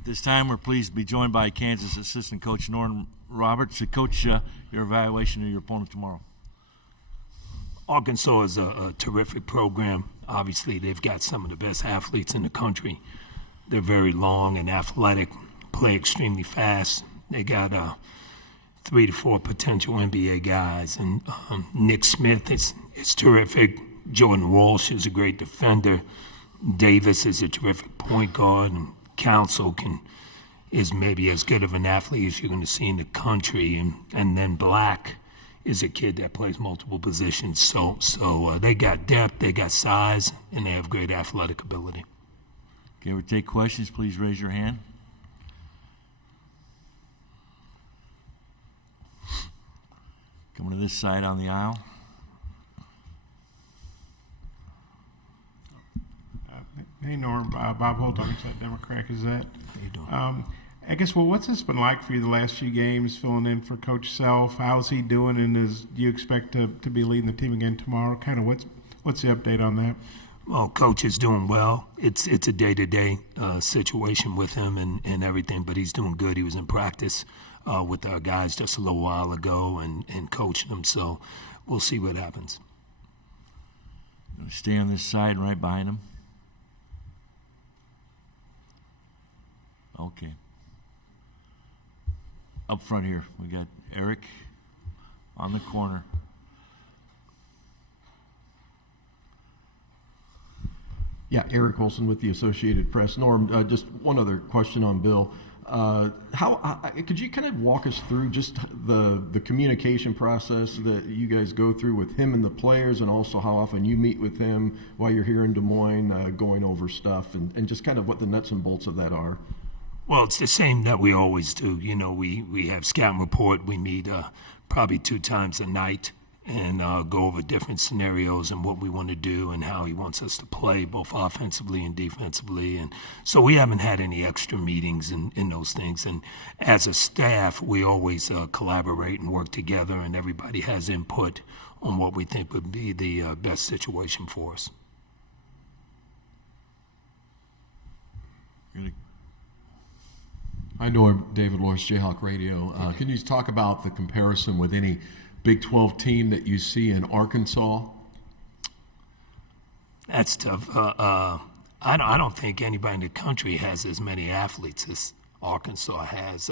At this time, we're pleased to be joined by Kansas assistant coach Norm Roberts. Coach, your evaluation of your opponent tomorrow. Arkansas is a terrific program. Obviously, they've got some of the best athletes in the country. They're very long and athletic, play extremely fast. They got 3 to 4 potential NBA guys. And Nick Smith is terrific. Jordan Walsh is a great defender. Davis is a terrific point guard. And Council is maybe as good of an athlete as you're going to see in the country. And then Black is a kid that plays multiple positions. So they got depth, they got size, and they have great athletic ability. Okay, we'll take questions. Please raise your hand. Coming to this side on the aisle. Hey, Norm. Bob Holt, Arkansas Democrat Gazette. How you doing? I guess, what's this been like for you the last few games, filling in for Coach Self? How's he doing, and do you expect to be leading the team again tomorrow? Kind of what's the update on that? Well, Coach is doing well. It's a day-to-day situation with him and everything, but he's doing good. He was in practice with our guys just a little while ago and coaching them, so we'll see what happens. Stay on this side right behind him. Okay. Up front here, we got Eric on the corner. Yeah, Eric Olson with the Associated Press. Norm, just one other question on Bill. Could you kind of walk us through just the communication process that you guys go through with him and the players, and also how often you meet with him while you're here in Des Moines going over stuff, and just kind of what the nuts and bolts of that are? Well, it's the same that we always do. You know, we have scout and report. We meet probably 2 times a night and go over different scenarios and what we want to do and how he wants us to play, both offensively and defensively. And so we haven't had any extra meetings in those things. And as a staff, we always collaborate and work together, and everybody has input on what we think would be the best situation for us. Hi, Norm. David Lawrence, Jayhawk Radio. Can you talk about the comparison with any Big 12 team that you see in Arkansas? That's tough. I don't think anybody in the country has as many athletes as Arkansas has.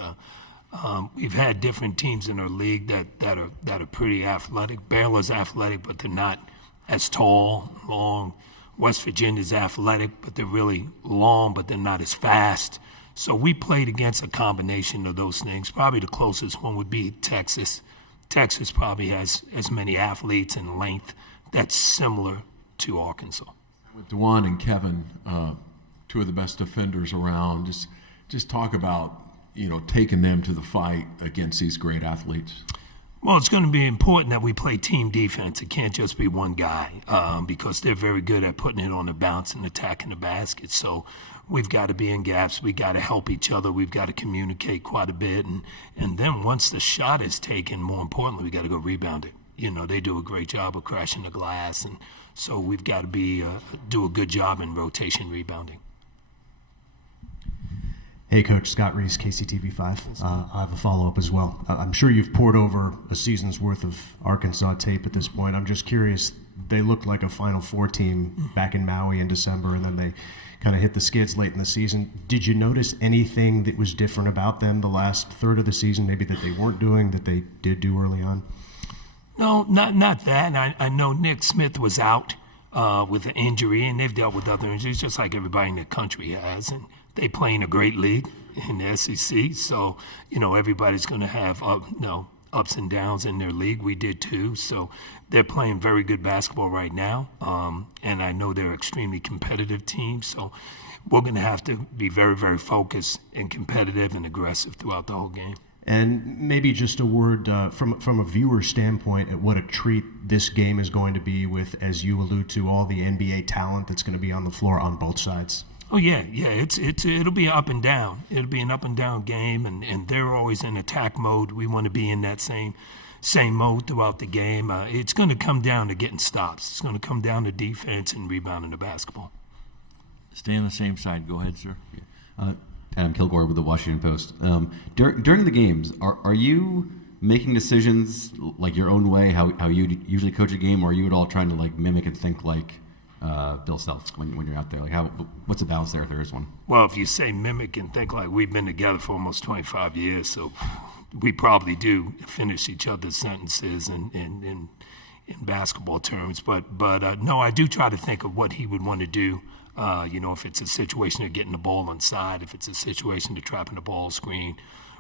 We've had different teams in our league that are pretty athletic. Baylor's athletic, but they're not as tall, long. West Virginia's athletic, but they're really long, but they're not as fast. So we played against a combination of those things. Probably the closest one would be Texas. Texas probably has as many athletes and length that's similar to Arkansas. With DeJuan and Kevin, 2 of the best defenders around, just talk about, taking them to the fight against these great athletes. Well, it's going to be important that we play team defense. It can't just be one guy because they're very good at putting it on the bounce and attacking the basket. So we've got to be in gaps. We've got to help each other. We've got to communicate quite a bit. And then once the shot is taken, more importantly, we've got to go rebound it. They do a great job of crashing the glass. And so we've got to do a good job in rotation rebounding. Hey, Coach. Scott Reese, KCTV5. I have a follow-up as well. I'm sure you've poured over a season's worth of Arkansas tape at this point. I'm just curious, they looked like a Final Four team back in Maui in December, and then they kind of hit the skids late in the season. Did you notice anything that was different about them the last third of the season, maybe that they weren't doing, that they did do early on? No, not that. I know Nick Smith was out with an injury, and they've dealt with other injuries just like everybody in the country has. And they play in a great league in the SEC, so everybody's going to have ups and downs in their league. We did too, so they're playing very good basketball right now, and I know they're an extremely competitive team. So we're going to have to be very, very focused and competitive and aggressive throughout the whole game. And maybe just a word from a viewer standpoint at what a treat this game is going to be with, as you allude to, all the NBA talent that's going to be on the floor on both sides. Oh yeah. It'll be up and down. It'll be an up and down game, and they're always in attack mode. We want to be in that same mode throughout the game. It's going to come down to getting stops. It's going to come down to defense and rebounding the basketball. Stay on the same side. Go ahead, sir. Adam Kilgore with the Washington Post. During the games, are you making decisions like your own way, how you usually coach a game, or are you at all trying to like mimic and think like Bill Self when you're out there? Like, what's the balance there if there is one? Well, if you say mimic and think like, we've been together for almost 25 years, so we probably do finish each other's sentences in basketball terms. But no, I do try to think of what he would want to do. If it's a situation of getting the ball inside, if it's a situation of trapping the ball screen,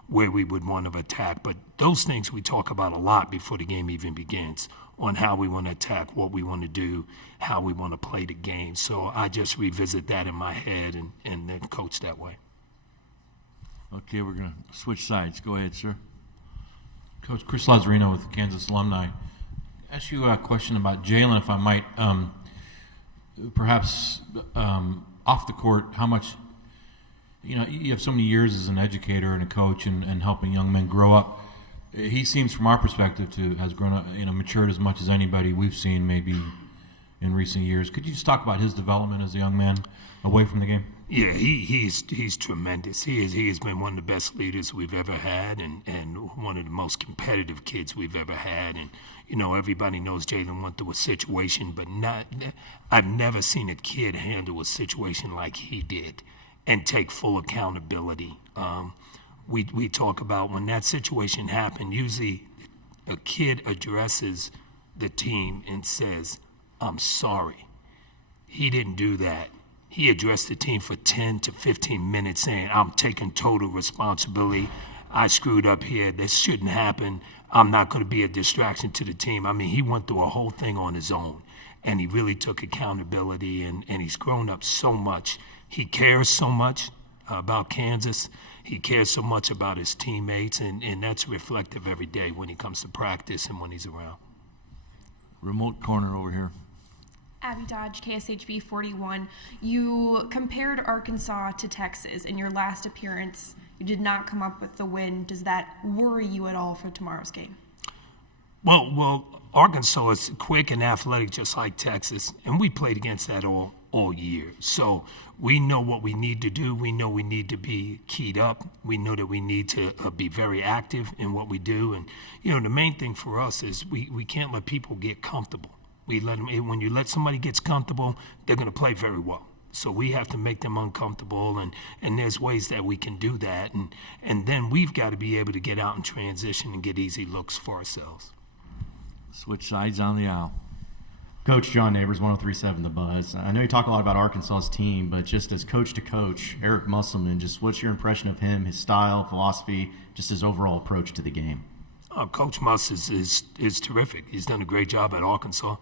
where we would want to attack. But those things we talk about a lot before the game even begins, on how we want to attack, what we want to do, how we want to play the game. So I just revisit that in my head and then coach that way. Okay, we're going to switch sides. Go ahead, sir. Coach Chris Lazzarino with Kansas Alumni. Ask you a question about Jalen, if I might. Perhaps off the court, how much, you have so many years as an educator and a coach and helping young men grow up. He seems, from our perspective, has grown up, matured as much as anybody we've seen maybe in recent years. Could you just talk about his development as a young man away from the game? Yeah, he's tremendous. He has been one of the best leaders we've ever had, and one of the most competitive kids we've ever had. And everybody knows Jalen went through a situation, but I've never seen a kid handle a situation like he did and take full accountability. We talk about when that situation happened, usually a kid addresses the team and says, "I'm sorry." He didn't do that. He addressed the team for 10 to 15 minutes saying, "I'm taking total responsibility. I screwed up here. This shouldn't happen. I'm not going to be a distraction to the team." I mean, he went through a whole thing on his own, and he really took accountability, and he's grown up so much. He cares so much about Kansas. He cares so much about his teammates, and that's reflective every day when he comes to practice and when he's around. Remote corner over here. Abby Dodge, KSHB 41. You compared Arkansas to Texas in your last appearance. You did not come up with the win. Does that worry you at all for tomorrow's game? Well, Arkansas is quick and athletic just like Texas, and we played against that all year. So we know what we need to do. We know we need to be keyed up. We know that we need to be very active in what we do. And, the main thing for us is we can't let people get comfortable. When you let somebody get comfortable, they're going to play very well. So we have to make them uncomfortable, and there's ways that we can do that. And then we've got to be able to get out and transition and get easy looks for ourselves. Switch sides on the aisle. Coach John Neighbors, 103.7 The Buzz. I know you talk a lot about Arkansas's team, but just as coach to coach, Eric Musselman, just what's your impression of him, his style, philosophy, just his overall approach to the game? Coach Muss is terrific. He's done a great job at Arkansas.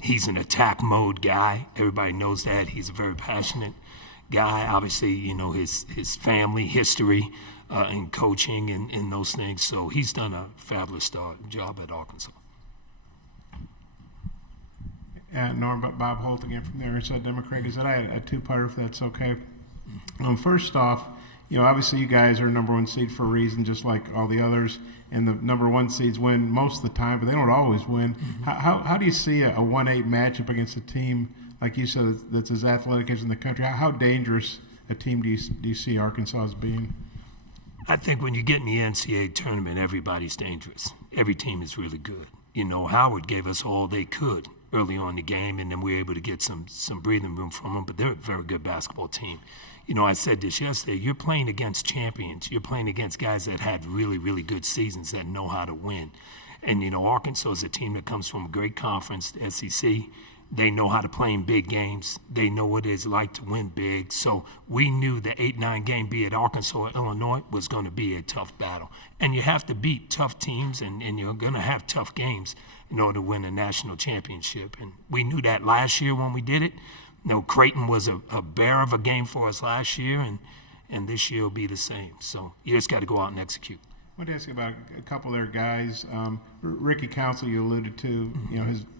He's an attack mode guy. Everybody knows that. He's a very passionate guy. Obviously, his family history in coaching and those things. So he's done a fabulous job at Arkansas. Norm, Bob Holt again from the Arkansas Democrat. Is that a two-parter, if that's okay? First off, obviously you guys are number one seed for a reason, just like all the others, and the number one seeds win most of the time, but they don't always win. Mm-hmm. How do you see a 1-8 matchup against a team, like you said, that's as athletic as in the country? How dangerous a team do you see Arkansas as being? I think when you get in the NCAA Tournament, everybody's dangerous. Every team is really good. Howard gave us all they could early on in the game, and then we were able to get some breathing room from them, but they're a very good basketball team. I said this yesterday, you're playing against champions. You're playing against guys that had really, really good seasons that know how to win. And, Arkansas is a team that comes from a great conference, the SEC. They know how to play in big games. They know what it's like to win big. So we knew the 8-9 game, be it Arkansas or Illinois, was going to be a tough battle. And you have to beat tough teams, and you're going to have tough games in order to win a national championship. And we knew that last year when we did it. Creighton was a bear of a game for us last year, and this year will be the same. So you just got to go out and execute. I want to ask you about a couple of their guys. Ricky Council, you alluded to,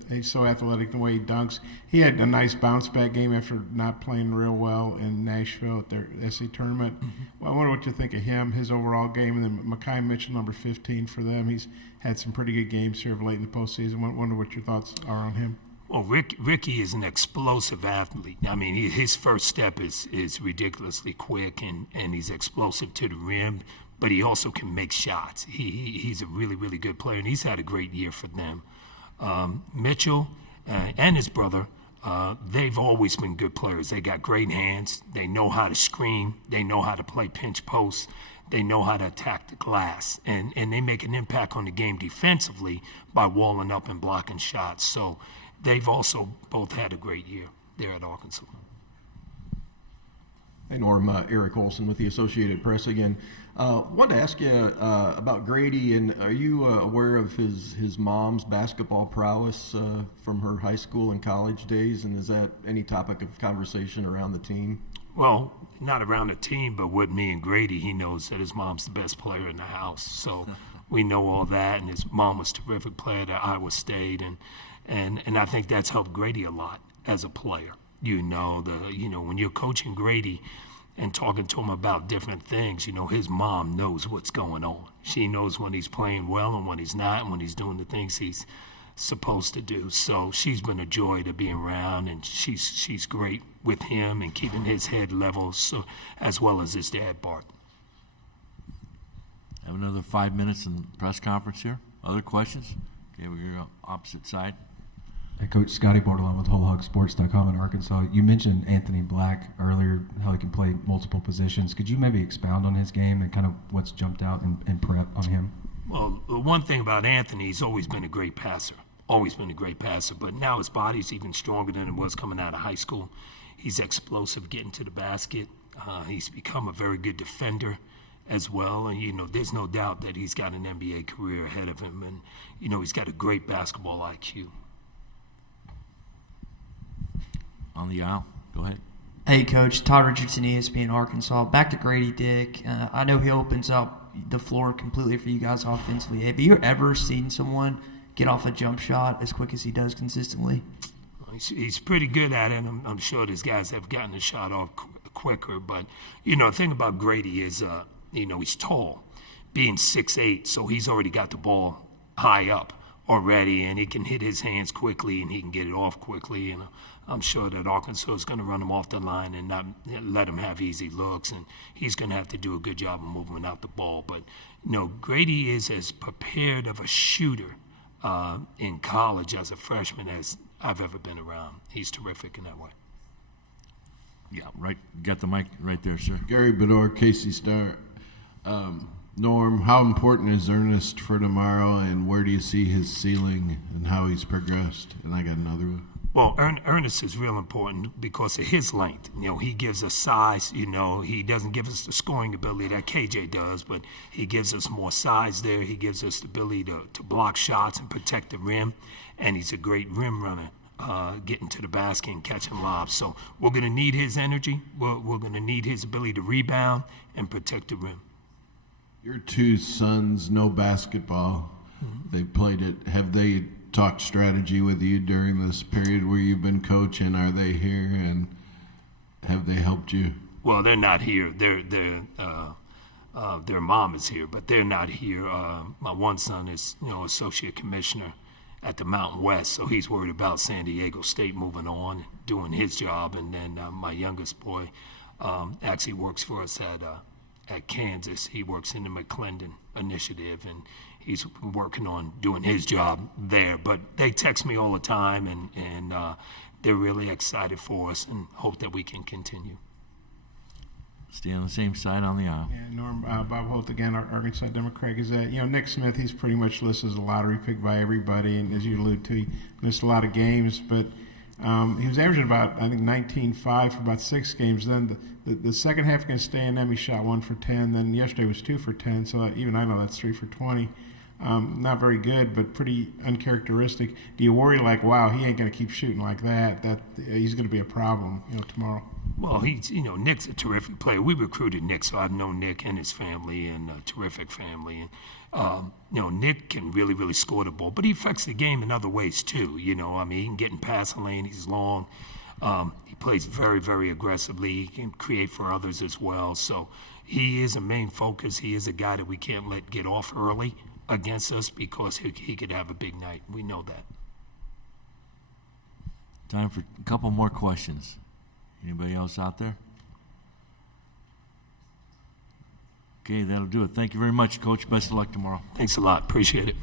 he's so athletic the way he dunks. He had a nice bounce-back game after not playing real well in Nashville at their SEC tournament. Mm-hmm. Well, I wonder what you think of him, his overall game, and then Mekhi Mitchell, number 15 for them. He's had some pretty good games here of late in the postseason. I wonder what your thoughts are on him. Well, Ricky is an explosive athlete. I mean, his first step is ridiculously quick, and he's explosive to the rim, but he also can make shots. He's a really, really good player, and he's had a great year for them. Mitchell and his brother, they've always been good players. They got great hands. They know how to screen. They know how to play pinch posts. They know how to attack the glass, and they make an impact on the game defensively by walling up and blocking shots. So they've also both had a great year there at Arkansas. Hey, Norm, Eric Olson with the Associated Press again. Wanted to ask you about Grady, and are you aware of his mom's basketball prowess from her high school and college days, and is that any topic of conversation around the team? Well, not around the team, but with me and Grady, he knows that his mom's the best player in the house. So we know all that, and his mom was a terrific player at Iowa State, and I think that's helped Grady a lot as a player. When you're coaching Grady and talking to him about different things, his mom knows what's going on. She knows when he's playing well and when he's not, and when he's doing the things he's supposed to do. So she's been a joy to be around, and she's great with him and keeping his head level, so as well as his dad, Bart. Have another 5 minutes in the press conference here. Other questions? Okay, we're here on opposite side. Hey, Coach, Scotty Bordelon with HawgBeat.com in Arkansas. You mentioned Anthony Black earlier, how he can play multiple positions. Could you maybe expound on his game and kind of what's jumped out in prep on him? Well, the one thing about Anthony, he's always been a great passer. But now his body's even stronger than it was coming out of high school. He's explosive getting to the basket. He's become a very good defender as well. And, there's no doubt that he's got an NBA career ahead of him. And, he's got a great basketball IQ. On the aisle. Go ahead. Hey, Coach. Todd Richardson, ESPN Arkansas. Back to Grady Dick. I know he opens up the floor completely for you guys offensively. Have you ever seen someone get off a jump shot as quick as he does consistently? He's pretty good at it. I'm sure these guys have gotten the shot off quicker. But, the thing about Grady is, he's tall, being 6'8", so he's already got the ball high up already, and he can hit his hands quickly, and he can get it off quickly. And I'm sure that Arkansas is going to run him off the line and not let him have easy looks, and he's going to have to do a good job of moving out the ball. But, Grady is as prepared of a shooter in college as a freshman as I've ever been around. He's terrific in that way. Yeah, right. Got the mic right there, sir. Gary Bedore, Casey Star. Norm, how important is Ernest for tomorrow, and where do you see his ceiling and how he's progressed? And I got another one. Well, Ernest is real important because of his length. He gives us size. He doesn't give us the scoring ability that KJ does, but he gives us more size there. He gives us the ability to block shots and protect the rim, and he's a great rim runner, getting to the basket and catching lobs. So we're going to need his energy. We're going to need his ability to rebound and protect the rim. Your two sons know basketball. Mm-hmm. They played it. Have they talked strategy with you during this period where you've been coaching? Are they here, and have they helped you? Well, they're not here. Their mom is here, but they're not here. My one son is, associate commissioner at the Mountain West, so he's worried about San Diego State moving on, doing his job, and then my youngest boy actually works for us at Kansas. He works in the McClendon Initiative, and he's working on doing his job there. But they text me all the time, and they're really excited for us and hope that we can continue. Stay on the same side on the aisle. Yeah, Norm, Bob Holt again, Arkansas Democrat Gazette. Nick Smith, he's pretty much listed as a lottery pick by everybody, and as you allude to, he missed a lot of games, but he was averaging about, I think, 19.5 for about 6 games. Then the second half against A&M, he shot 1 for 10. Then yesterday was 2 for 10, so even I know that's 3 for 20. Not very good, but pretty uncharacteristic. Do you worry, wow, he ain't going to keep shooting like that he's going to be a problem, tomorrow? Well, Nick's a terrific player. We recruited Nick, so I've known Nick and his family, and a terrific family. And, Nick can really, really score the ball, but he affects the game in other ways too. He can get in passing lane. He's long. He plays very, very aggressively. He can create for others as well. So he is a main focus. He is a guy that we can't let get off early against us because he could have a big night. We know that. Time for a couple more questions. Anybody else out there? Okay, that'll do it. Thank you very much, Coach. Best of luck tomorrow. Thanks a lot. Appreciate it.